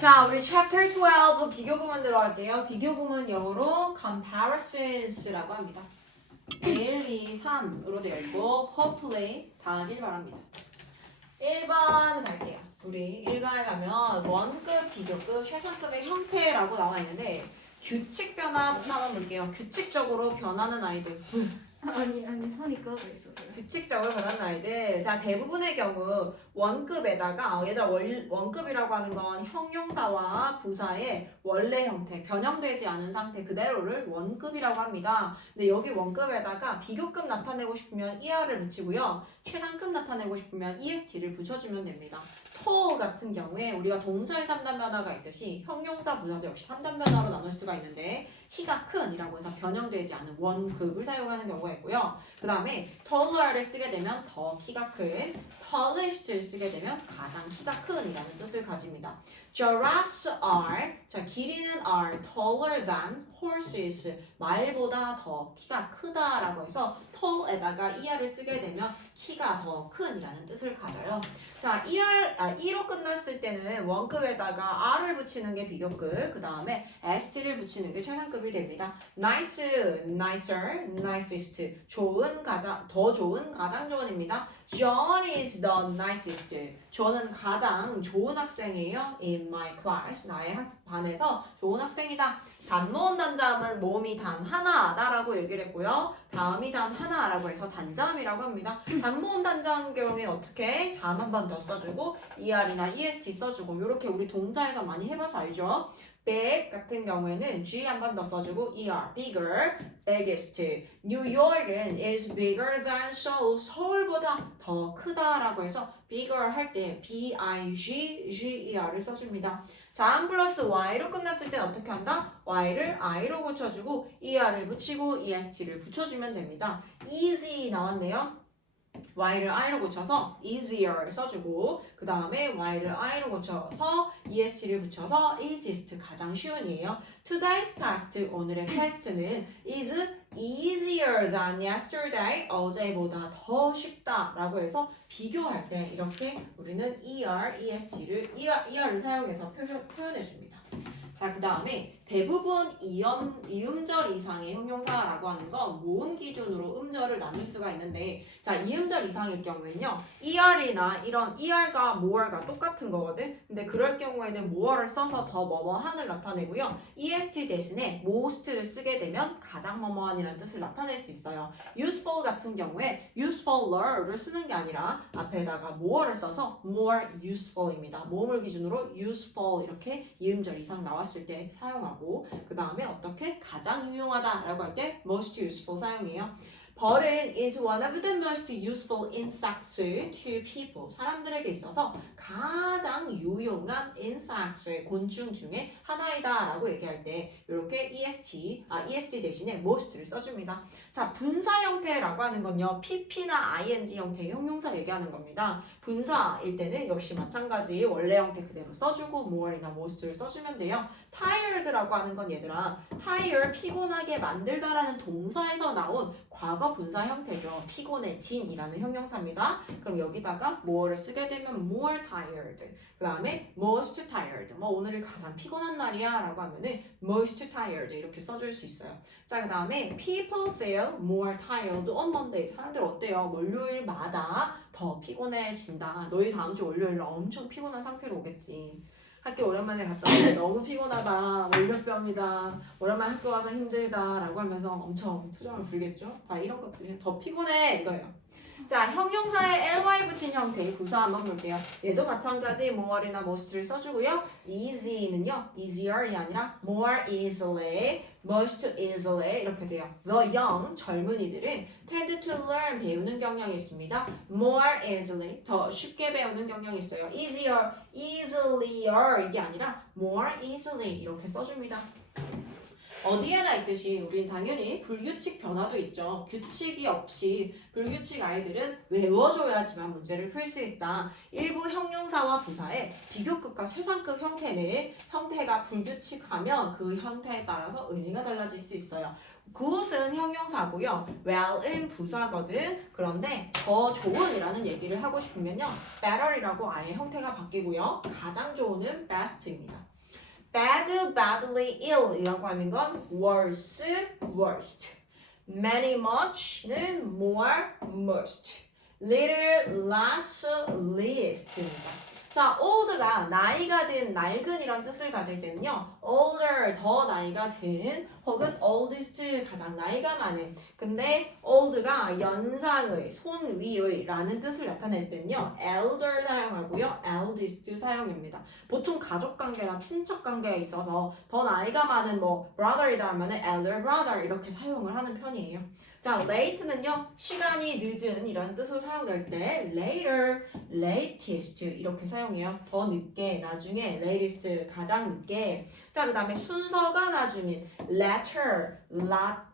자, 우리 chapter 12 비교구문 들어갈게요. 비교구문 영어로 comparisons라고 합니다. 1, 2, 3으로 되어 있고 hopefully 다 하길 바랍니다. 1번 갈게요. 우리 1강에 가면 원급, 비교급, 최상급의 형태라고 나와 있는데 규칙 변화부터 한번 볼게요. 규칙적으로 변하는 아이들. 아니 선이 꺼져 있었어요. 규칙적으로 변하는 아이들. 자, 대부분의 경우 원급에다가 얘들아 원급이라고 하는 건 형용사와 부사의 원래 형태, 변형되지 않은 상태 그대로를 원급이라고 합니다. 근데 여기 원급에다가 비교급 나타내고 싶으면 er를 붙이고요. 최상급 나타내고 싶으면 est를 붙여주면 됩니다. tall 같은 경우에 우리가 동사의 3단 변화가 있듯이 형용사 부사도 역시 3단 변화로 나눌 수가 있는데 키가 큰이라고 해서 변형되지 않은 원급을 사용하는 경우가 있고요. 그 다음에 taller를 쓰게 되면 더 키가 큰, tallest를 쓰게 되면 가장 키가 큰이라는 뜻을 가집니다. Giraffes are, 자 기린은 are taller than horses, 말보다 더 키가 크다라고 해서 tall에다가 er를 쓰게 되면 키가 더 큰이라는 뜻을 가져요. 자, e로 끝났을 때는 원급에다가 r을 붙이는 게 비교급, 그 다음에 st를 붙이는 게 최상급이 됩니다. nice, nicer, nicest, 좋은, 가장, 더 좋은, 가장 좋은입니다. John is the nicest. 저는 가장 좋은 학생이에요. In my class. 나의 반에서 좋은 학생이다. 단 모음 단자음은 모음이 단 하나다라고 얘기를 했고요. 다음이 단 하나라고 해서 단자음이라고 합니다. 단 모음 단자음 경우에 어떻게? 다음 한 번 더 써주고 er이나 est 써주고 이렇게 우리 동사에서 많이 해봐서 알죠? big 같은 경우에는 G 한 번 더 써주고 er, bigger, biggest. New York은 is bigger than Seoul. 서울보다 더 크다라고 해서 bigger 할 때 B-I-G-G-E-R을 써줍니다. 자, n 플러스 y로 끝났을 땐 어떻게 한다? y를 i로 고쳐주고 er를 붙이고 est를 붙여주면 됩니다. easy 나왔네요. y를 i로 고쳐서 easier 써주고 그 다음에 y를 i로 고쳐서 est를 붙여서 easiest 가장 쉬운이에요. Today's test, 오늘의 테스트는 is easier than yesterday, 어제보다 더 쉽다라고 해서 비교할 때 이렇게 우리는 er를 사용해서 표현해줍니다. 자, 그 다음에 대부분 이음절 이상의 형용사라고 하는 건 모음 기준으로 음절을 나눌 수가 있는데, 자, 이음절 이상일 경우에는요, er이나 이런 er과 more가 똑같은 거거든. 근데 그럴 경우에는 more를 써서 더 뭐뭐한을 나타내고요, est 대신에 most를 쓰게 되면 가장 뭐뭐한이라는 뜻을 나타낼 수 있어요. useful 같은 경우에 usefuller를 쓰는 게 아니라 앞에다가 more를 써서 more useful입니다. 모음을 기준으로 useful 이렇게 이음절 이상 나왔을 때 사용하고, 그 다음에 어떻게? 가장 유용하다라고 할 때 most useful 사용해요. 벌은 is one of the most useful insects to people. 사람들에게 있어서 가장 유용한 insects, 곤충 중에 하나이다 라고 얘기할 때 이렇게 est 대신에 most를 써줍니다. 자, 분사 형태라고 하는 건요, pp나 ing 형태의 형용사 얘기하는 겁니다. 분사일 때는 역시 마찬가지 원래 형태 그대로 써주고 more이나 most를 써주면 돼요. tired라고 하는 건 얘들아, tire 피곤하게 만들다라는 동사에서 나온 과거 분사 형태죠. 피곤해진이라는 형용사입니다. 그럼 여기다가 more를 쓰게 되면 more tired. 그 다음에 most tired. 뭐 오늘이 가장 피곤한 날이야 라고 하면은 most tired 이렇게 써줄 수 있어요. 자, 그 다음에 people feel more tired on Monday. 사람들 어때요? 월요일마다 더 피곤해진다. 너희 다음 주 월요일 엄청 피곤한 상태로 오겠지. 학교 오랜만에 갔다 왔는데 너무 피곤하다, 월요병이다, 오랜만에 학교 와서 힘들다 라고 하면서 엄청 투정을 부리겠죠? 다 이런 것들이 더 피곤해 이거예요. 자, 형용사에 ly 붙인 형태 구사 한번 볼게요. 얘도 마찬가지 more이나 most를 써주고요. easy는요, easier이 아니라 more easily, most easily 이렇게 돼요. The young, 젊은이들은 tend to learn, 배우는 경향이 있습니다. more easily, 더 쉽게 배우는 경향이 있어요. easier, easilier 이게 아니라 more easily 이렇게 써줍니다. 어디에나 있듯이 우린 당연히 불규칙 변화도 있죠. 규칙이 없이 불규칙 아이들은 외워줘야지만 문제를 풀 수 있다. 일부 형용사와 부사의 비교급과 최상급 형태가 불규칙하면 그 형태에 따라서 의미가 달라질 수 있어요. good은 형용사고요. well은 부사거든. 그런데 더 좋은이라는 얘기를 하고 싶으면요. better이라고 아예 형태가 바뀌고요. 가장 좋은은 best입니다. bad, badly, ill 이라고 하는 건 worse, worst. many, much는 more, most. little, less, least입니다. 자, old가 나이가 든, 낡은이란 뜻을 가질 때는요. older, 더 나이가 든, 혹은 oldest, 가장 나이가 많은. 근데 old가 연상의, 손 위의 라는 뜻을 나타낼 때는요. elder 사용하고요. eldest 사용입니다. 보통 가족관계나 친척관계에 있어서 더 나이가 많은 뭐 brother이다 하면은 elder brother 이렇게 사용을 하는 편이에요. 자, late는요. 시간이 늦은 이라는 뜻으로 사용될 때 later, latest 이렇게 사용해요. 더 늦게, 나중에, latest 가장 늦게. 자, 그 다음에 순서가 나중인 latter,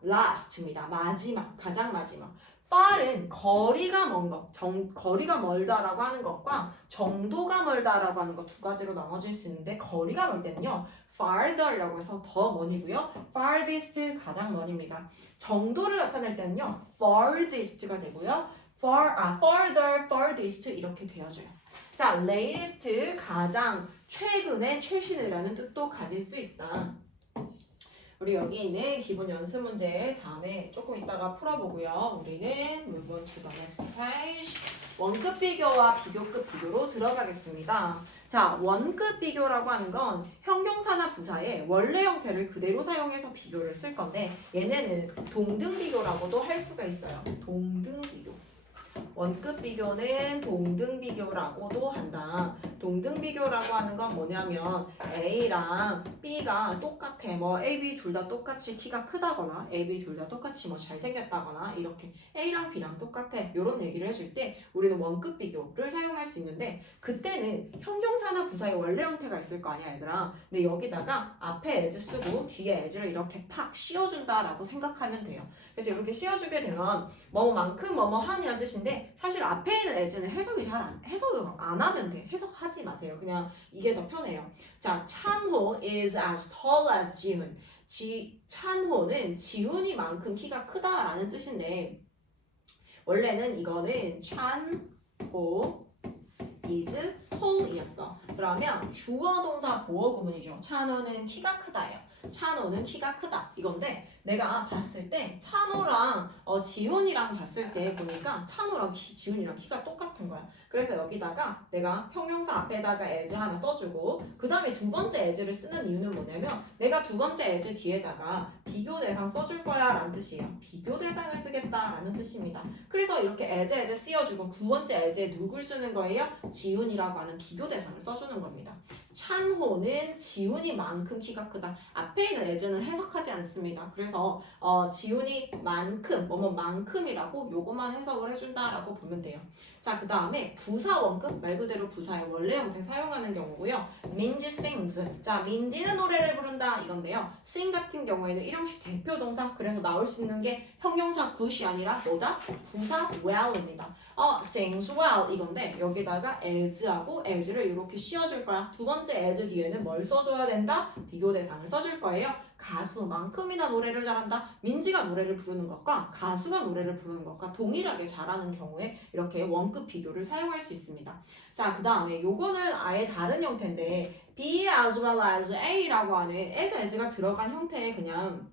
last입니다. 마지막, 가장 마지막. far은 거리가 먼 것, 거리가 멀다라고 하는 것과 정도가 멀다라고 하는 것 두 가지로 나눠질 수 있는데 거리가 멀 때는요. farther이라고 해서 더 먼이고요. farthest 가장 먼입니다. 정도를 나타낼 때는요. farthest가 되고요. farther, farthest 이렇게 되어져요. 자, latest 가장 최근의 최신이라는 뜻도 가질 수 있다. 우리 여기 있는 기본 연습 문제 다음에 조금 이따가 풀어보고요. 우리는 move on to the next page. 원급 비교와 비교급 비교로 들어가겠습니다. 자, 원급 비교라고 하는 건 형용사나 부사의 원래 형태를 그대로 사용해서 비교를 쓸 건데 얘네는 동등 비교라고도 할 수가 있어요. 동등 비교. 원급 비교는 동등 비교라고도 한다. 동등 비교라고 하는 건 뭐냐면 A랑 B가 똑같아. 뭐 A, B 둘 다 똑같이 키가 크다거나 A, B 둘 다 똑같이 뭐 잘생겼다거나 이렇게 A랑 B랑 똑같아. 이런 얘기를 해줄 때 우리는 원급 비교를 사용할 수 있는데 그때는 형용사나 부사의 원래 형태가 있을 거 아니야 얘들아. 근데 여기다가 앞에 as 쓰고 뒤에 as를 이렇게 팍 씌워준다라고 생각하면 돼요. 그래서 이렇게 씌워주게 되면 뭐뭐만큼 뭐뭐한이란 뜻인데 사실 앞에 있는 as는 해석을 안 하면 돼. 해석하지 마세요. 그냥 이게 더 편해요. 자, 찬호 is as tall as 지훈. 찬호는 지훈이만큼 키가 크다라는 뜻인데 원래는 이거는 찬호 is tall이었어. 그러면 주어 동사 보어 구문이죠. 찬호는 키가 크다예요. 찬호는 키가 크다 이건데 내가 봤을 때 찬호랑 지훈이랑 봤을 때 보니까 찬호랑 지훈이랑 키가 똑같은 거야. 그래서 여기다가 내가 형용사 앞에다가 as 하나 써주고 그 다음에 두 번째 as를 쓰는 이유는 뭐냐면 내가 두 번째 as 뒤에다가 비교 대상 써줄 거야 라는 뜻이에요. 비교 대상을 쓰겠다라는 뜻입니다. 그래서 이렇게 as 씌워주고 두 번째 as에 누굴 쓰는 거예요? 지훈이라고 하는 비교 대상을 써주는 겁니다. 찬호는 지훈이만큼 키가 크다. 앞에 있는 as는 해석하지 않습니다. 그래서 지훈이만큼 뭐뭐만큼이라고 요거만 해석을 해준다라고 보면 돼요. 자, 그 다음에 부사 원급 말 그대로 부사의 원래 형태 사용하는 경우고요. 민지 sings. 자, 민지는 노래를 부른다 이건데요. sing 같은 경우에는 일형식 대표 동사 그래서 나올 수 있는 게 형용사 good이 아니라 뭐다? 부사 well입니다. sings well 이건데 여기다가 as하고 as를 이렇게 씌워줄 거야. 두 번째 as 뒤에는 뭘 써줘야 된다? 비교 대상을 써줄 거예요. 가수만큼이나 노래를 잘한다. 민지가 노래를 부르는 것과 가수가 노래를 부르는 것과 동일하게 잘하는 경우에 이렇게 원급 비교를 사용할 수 있습니다. 자, 그 다음에 요거는 아예 다른 형태인데 be as well as A라고 하는 as가 들어간 형태의 그냥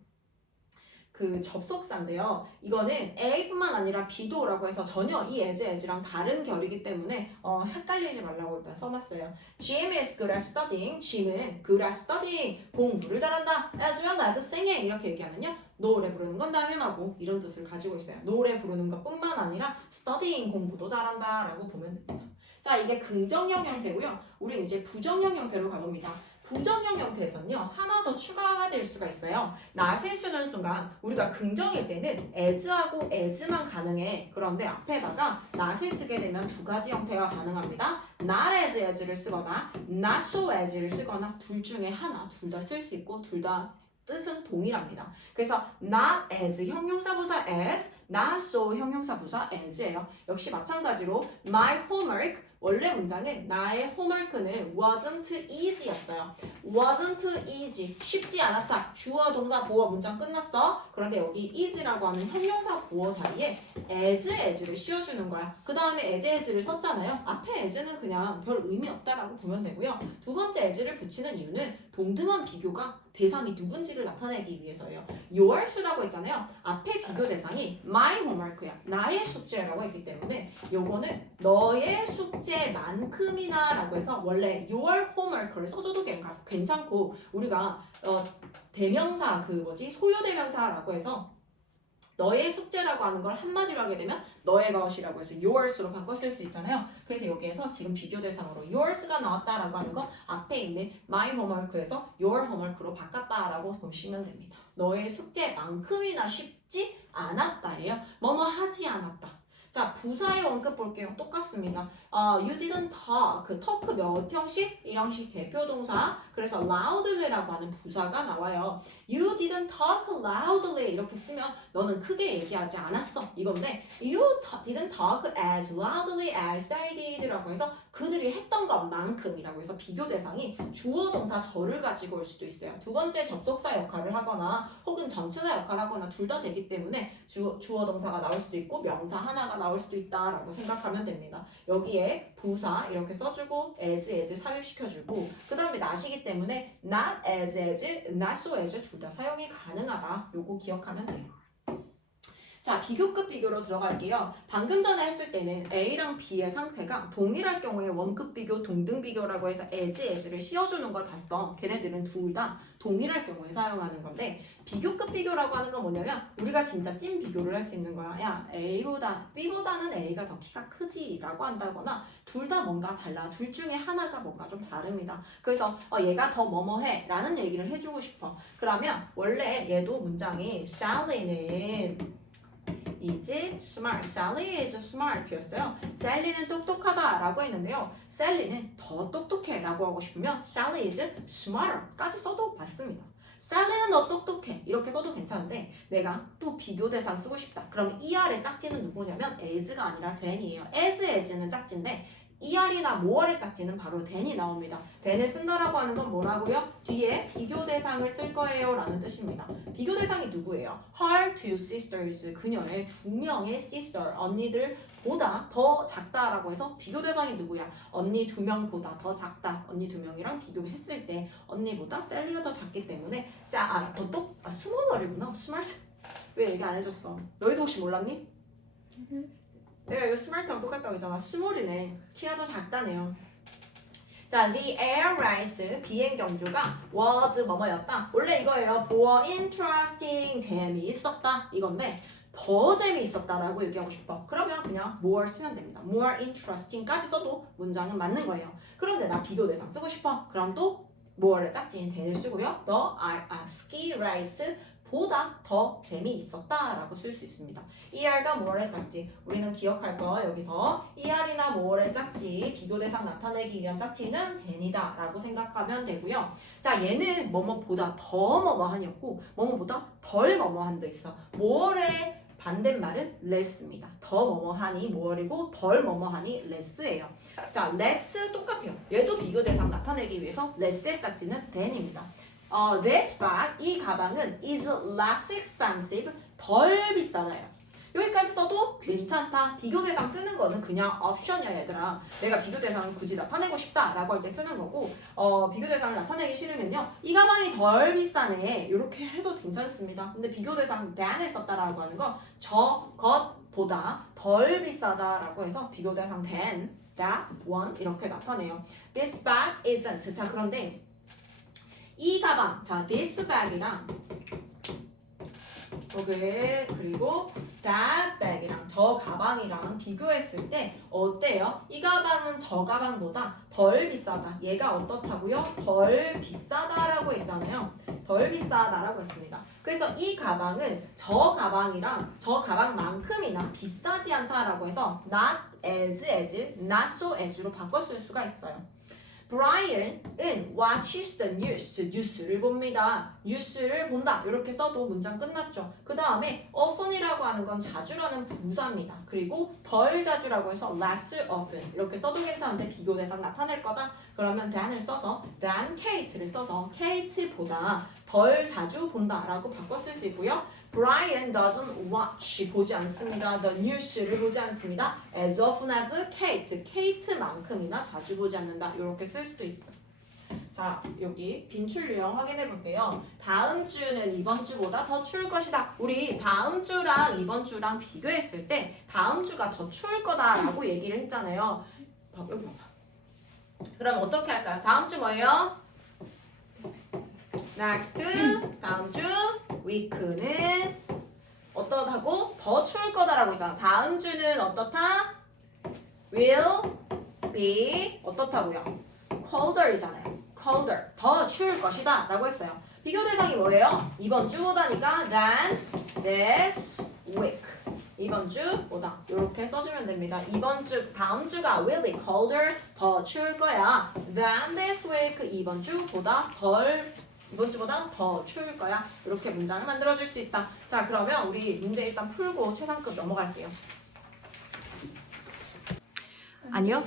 그 접속사인데요. 이거는 A뿐만 아니라 B도라고 해서 전혀 이 as랑 다른 결이기 때문에 헷갈리지 말라고 일단 써놨어요. Jim is good at studying. Jim은 good at studying. 공부를 잘한다. As well as singing. 이렇게 얘기하면요. 노래 부르는 건 당연하고 이런 뜻을 가지고 있어요. 노래 부르는 것뿐만 아니라 studying 공부도 잘한다 라고 보면 됩니다. 자, 이게 긍정형 형태고요. 우리는 이제 부정형 형태로 가봅니다. 부정형 형태에서는요 하나 더 추가가 될 수가 있어요. not을 쓰는 순간 우리가 긍정일 때는 as하고 as만 가능해. 그런데 앞에다가 not을 쓰게 되면 두 가지 형태가 가능합니다. not as를 쓰거나 not so as를 쓰거나 둘 중에 하나, 둘 다 쓸 수 있고 둘 다 뜻은 동일합니다. 그래서 not as 형용사 부사 as, not so 형용사 부사 as예요. 역시 마찬가지로 my homework 원래 문장은 나의 홈워크는 wasn't easy였어요. wasn't easy. 쉽지 않았다. 주어, 동사, 보어 문장 끝났어. 그런데 여기 is라고 하는 형용사 보어 자리에 as를 씌워주는 거야. 그 다음에 as를 썼잖아요. 앞에 as는 그냥 별 의미 없다라고 보면 되고요. 두 번째 as를 붙이는 이유는 동등한 비교가 대상이 누군지를 나타내기 위해서예요. your's라고 했잖아요. 앞에 비교 대상이 my homework야. 나의 숙제라고 했기 때문에 요거는 너의 숙제만큼이나 라고 해서 원래 your homework를 써줘도 괜찮고 우리가 대명사 소유 대명사라고 해서 너의 숙제라고 하는 걸 한마디로 하게 되면 너의 것이라고 해서 yours로 바꿔 쓸 수 있잖아요. 그래서 여기에서 지금 비교 대상으로 yours가 나왔다라고 하는 건 앞에 있는 my homework에서 your homework로 바꿨다라고 보시면 됩니다. 너의 숙제만큼이나 쉽지 않았다예요. 뭐뭐 하지 않았다. 자, 부사의 원급 볼게요. 똑같습니다. You didn't talk. talk 몇 형식? 1형식 대표동사. 그래서 loudly라고 하는 부사가 나와요. You didn't talk loudly 이렇게 쓰면 너는 크게 얘기하지 않았어. 이건데 You didn't talk as loudly as I did라고 해서 그들이 했던 것만큼이라고 해서 비교 대상이 주어, 동사, 절을 가지고 올 수도 있어요. 두 번째 접속사 역할을 하거나 혹은 전치사 역할을 하거나 둘 다 되기 때문에 주어, 동사가 나올 수도 있고 명사 하나가 나올 수도 있다라고 생각하면 됩니다. 여기에 부사 이렇게 써주고 as 삽입시켜주고 그 다음에 not이기 때문에 not as, not so as 둘 다 사용이 가능하다. 요거 기억하면 돼요. 자, 비교급 비교로 들어갈게요. 방금 전에 했을 때는 A랑 B의 상태가 동일할 경우에 원급 비교, 동등 비교라고 해서 as를 씌워주는 걸 봤어. 걔네들은 둘 다 동일할 경우에 사용하는 건데 비교급 비교라고 하는 건 뭐냐면 우리가 진짜 찐 비교를 할 수 있는 거야. 야, B보다는 A가 더 키가 크지라고 한다거나 둘 다 뭔가 달라. 둘 중에 하나가 뭔가 좀 다릅니다. 그래서 얘가 더 뭐뭐해 라는 얘기를 해주고 싶어. 그러면 원래 얘도 문장이 Sally는 is smart. Sally is smart였어요. Sally는 똑똑하다라고 했는데요. Sally는 더 똑똑해라고 하고 싶으면 Sally is smarter까지 써도 맞습니다. Sally는 더 똑똑해 이렇게 써도 괜찮은데 내가 또 비교 대상 쓰고 싶다. 그럼 ER의 짝지는 누구냐면 as가 아니라 than이에요. as는 짝지인데 ER이나 more의 짝지는 바로 than이 나옵니다. than을 쓴다라고 하는 건 뭐라고요? 뒤에 비교 대상을 쓸 거예요 라는 뜻입니다. 비교 대상이 누구예요? Her two sisters, 그녀의 두 명의 sister, 언니들보다 더 작다라고 해서 비교 대상이 누구야? 언니 두 명보다 더 작다. 언니 두 명이랑 비교했을 때 언니보다 셀리가 더 작기 때문에 스몰러이구나. 스마트. 왜 얘기 안 해줬어? 너희도 혹시 몰랐니? 내가 이거 스마트랑 똑같다고 했잖아. 스몰이네. 키가 더 작다네요. 자, the air rice 비행 경주가 was 뭐뭐였다. 원래 이거예요. more interesting 재미있었다 이건데 더 재미있었다라고 얘기하고 싶어. 그러면 그냥 more 쓰면 됩니다. more interesting까지 써도 문장은 맞는 거예요. 그런데 나 비교 대상 쓰고 싶어. 그럼 또 more의 짝지인 than을 쓰고요. the ski race 보다 더 재미있었다라고 쓸 수 있습니다. ER과 more의 짝지 우리는 기억할 거 여기서 ER이나 more의 짝지 비교 대상 나타내기 위한 짝지는 than이다 라고 생각하면 되고요. 자, 얘는 뭐뭐보다 더 뭐뭐한이었고 뭐뭐보다 덜 뭐뭐한도 있어. more의 반대말은 less입니다. 더 뭐뭐하니 more이고 덜 뭐뭐하니 less예요. 자, less 똑같아요. 얘도 비교 대상 나타내기 위해서 less의 짝지는 than입니다. This bag, 이 가방은 is less expensive, 덜 비싸다요. 여기까지 써도 괜찮다. 비교 대상 쓰는 거는 그냥 옵션이야 얘들아. 내가 비교 대상을 굳이 나타내고 싶다라고 할 때 쓰는 거고 비교 대상을 나타내기 싫으면요. 이 가방이 덜 비싸네. 이렇게 해도 괜찮습니다. 근데 비교 대상 than을 썼다라고 하는 건 저것보다 덜 비싸다라고 해서 비교 대상 than, that one 이렇게 나타내요. This bag isn't. 자, 그런데 이 가방, 자, this bag이랑 오케이, 그리고 that bag이랑 저 가방이랑 비교했을 때 어때요? 이 가방은 저 가방보다 덜 비싸다. 얘가 어떻다고요? 덜 비싸다라고 했잖아요. 덜 비싸다라고 했습니다. 그래서 이 가방은 저 가방이랑 저 가방만큼이나 비싸지 않다라고 해서 not as, not so as로 바꿨을 수가 있어요. Brian은 watches the news. 뉴스를 봅니다. 뉴스를 본다. 이렇게 써도 문장 끝났죠. 그 다음에 often이라고 하는 건 자주라는 부사입니다. 그리고 덜 자주라고 해서 less often. 이렇게 써도 괜찮은데 비교 대상 나타낼 거다. 그러면 than을 써서 than Kate를 써서 Kate보다 덜 자주 본다라고 바꿔 쓸 수 있고요. Brian doesn't watch. 보지 않습니다. The news를 보지 않습니다. As often as Kate. Kate만큼이나 자주 보지 않는다. 이렇게 쓸 수도 있어요. 자, 여기 빈출 유형 확인해 볼게요. 다음 주는 이번 주보다 더 추울 것이다. 우리 다음 주랑 이번 주랑 비교했을 때 다음 주가 더 추울 거다라고 얘기를 했잖아요. 여기 봐봐. 그럼 어떻게 할까요? 다음 주 뭐예요? next. 다음 주 week는 어떠다고? 더 추울 거다라고 했잖아. 다음 주는 어떻다? will be 어떻다고요? colder이잖아요. colder. 더 추울 것이다 라고 했어요. 비교 대상이 뭐예요? 이번 주보다니까 than this week. 이번 주보다 이렇게 써주면 됩니다. 이번 주, 다음 주가 will be colder. 더 추울 거야. than this week. 이번 주보다 이번 주보다 더 추울 거야. 이렇게 문장을 만들어줄 수 있다. 자, 그러면 우리 문제 일단 풀고 최상급 넘어갈게요. 아니요?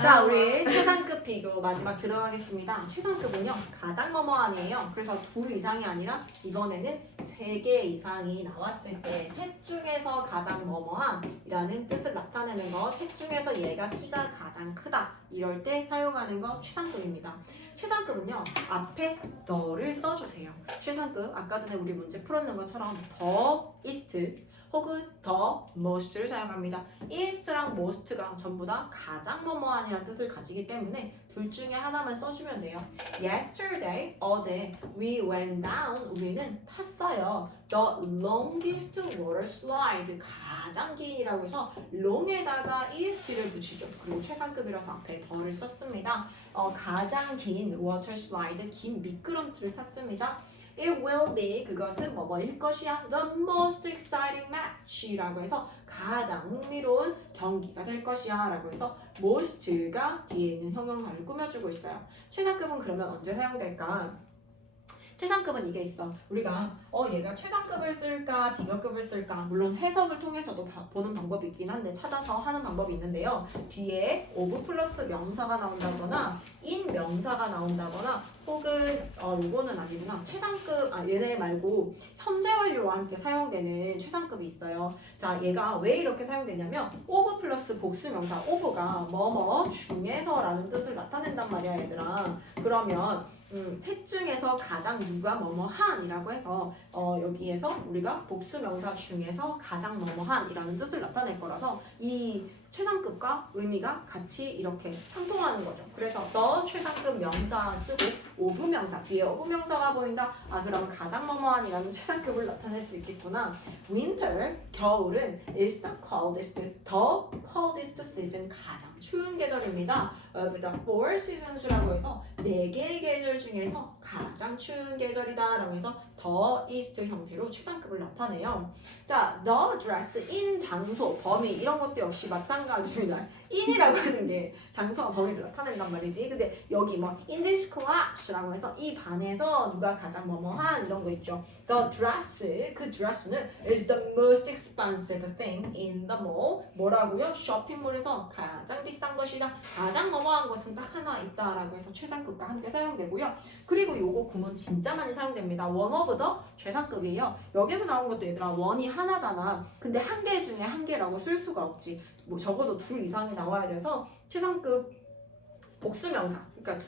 자, 우리 최상급 비교 마지막 들어가겠습니다. 최상급은요, 가장 뭐뭐하네요. 그래서 둘 이상이 아니라 이번에는 3개 이상이 나왔을 때 셋 중에서 가장 뭐뭐한이라는 뜻을 나타내는 거, 셋 중에서 얘가 키가 가장 크다. 이럴 때 사용하는 거 최상급입니다. 최상급은요, 앞에 더를 써주세요. 최상급, 아까 전에 우리 문제 풀었는 것처럼 더, ist, 혹은 더 most를 사용합니다. ist랑 most가 전부 다 가장 뭐뭐한이라는 뜻을 가지기 때문에 둘 중에 하나만 써주면 돼요. Yesterday, 어제 we went down, 우리는 탔어요. The longest water slide, 가장 긴이라고 해서 long에다가 est를 붙이죠. 그리고 최상급이라서 앞에 더를 썼습니다. 가장 긴 water slide, 긴 미끄럼틀을 탔습니다. It will be, 그것은 뭐뭐일 것이야. The most exciting match라고 해서 가장 흥미로운 경기가 될 것이야 라고 해서 most가 뒤에 있는 형용사를 꾸며주고 있어요. 최상급은 그러면 언제 사용될까? 최상급은 이게 있어. 우리가 얘가 최상급을 쓸까 비교급을 쓸까, 물론 해석을 통해서도 보는 방법이 있긴 한데 찾아서 하는 방법이 있는데요. 뒤에 of 플러스 명사가 나온다거나 in 명사가 나온다거나 혹은 이거는 아니구나. 최상급, 얘네 말고 현재 완료와 함께 사용되는 최상급이 있어요. 자, 얘가 왜 이렇게 사용되냐면 of 플러스 복수명사, of가 뭐뭐 중에서라는 뜻을 나타낸단 말이야, 얘들아. 그러면 셋 중에서 가장 누가 뭐뭐한이라고 해서 여기에서 우리가 복수명사 중에서 가장 뭐뭐한이라는 뜻을 나타낼 거라서 이 최상급과 의미가 같이 이렇게 상통하는 거죠. 그래서 더 최상급 명사 쓰고 of 명사, 뒤에 of 명사가 보인다. 그럼 가장 뭐뭐한이라는 최상급을 나타낼 수 있겠구나. Winter, 겨울은 is the coldest, the coldest season, 가장 추운 계절입니다. the four seasons라고 해서 4개의 계절 중에서 가장 추운 계절이다 라고 해서 the east 형태로 최상급을 나타내요. 자, the dress, in 장소, 범위 이런 것도 역시 마찬가지입니다. in이라고 하는 게 장소와 범위를 나타낸단 말이지. 근데 여기 뭐 in this class라고 해서 이 반에서 누가 가장 뭐뭐한 이런 거 있죠. The dress, 그 dress는 is the most expensive thing in the mall. 뭐라고요? 쇼핑몰에서 가장 비싼 것이다. 가장 뭐뭐한 것은 딱 하나 있다라고 해서 최상급과 함께 사용되고요. 그리고 요거 구문 진짜 많이 사용됩니다. one of the 최상급이에요. 여기서 나온 것도 얘들아 원이 하나잖아. 근데 한 개 중에 한 개라고 쓸 수가 없지. 뭐 적어도 둘 이상이 나와야 돼서 최상급 복수명사, 그러니까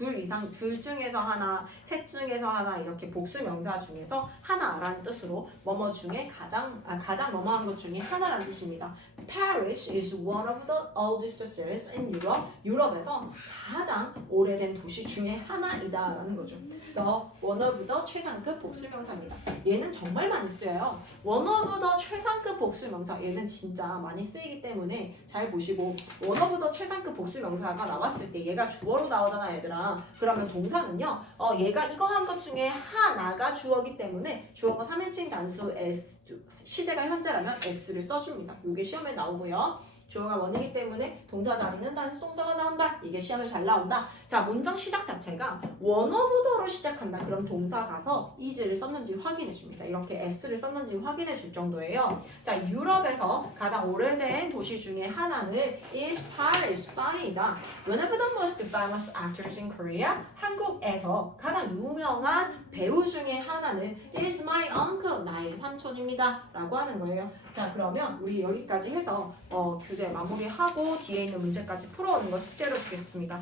둘 중에서 하나, 셋 중에서 하나 이렇게 복수명사 중에서 하나라는 뜻으로 뭐뭐 중에 가장 뭐뭐한 것 중에 하나라는 뜻입니다. Paris is one of the oldest cities in Europe. 유럽에서 가장 오래된 도시 중에 하나이다라는 거죠. The one of the 최상급 복수명사입니다. 얘는 정말 많이 쓰여요. one of the 최상급 복수명사, 얘는 진짜 많이 쓰이기 때문에 잘 보시고 one of the 최상급 복수명사가 나왔을 때 얘가 주어로 나오잖아, 얘들아. 그러면 동사는요, 얘가 이거 한 것 중에 하나가 주어기 때문에 주어가 3인칭 단수 S, 시제가 현재라면 S를 써줍니다. 이게 시험에 나오고요. 주어가 원이기 때문에 동사 자리는 단수 동사가 나온다. 이게 시험에 잘 나온다. 자, 문장 시작 자체가 원어부더로 시작한다. 그럼 동사 가서 is를 썼는지 확인해 줍니다. 이렇게 s를 썼는지 확인해 줄 정도예요. 자, 유럽에서 가장 오래된 도시 중에 하나는 is Paris, 파리이다. One of the most famous actors in Korea. 한국에서 가장 유명한 배우 중에 하나는 is my uncle, 나의 삼촌입니다. 라고 하는 거예요. 자, 그러면 우리 여기까지 해서 교재 마무리하고 뒤에 있는 문제까지 풀어오는 거 숙제로 주겠습니다.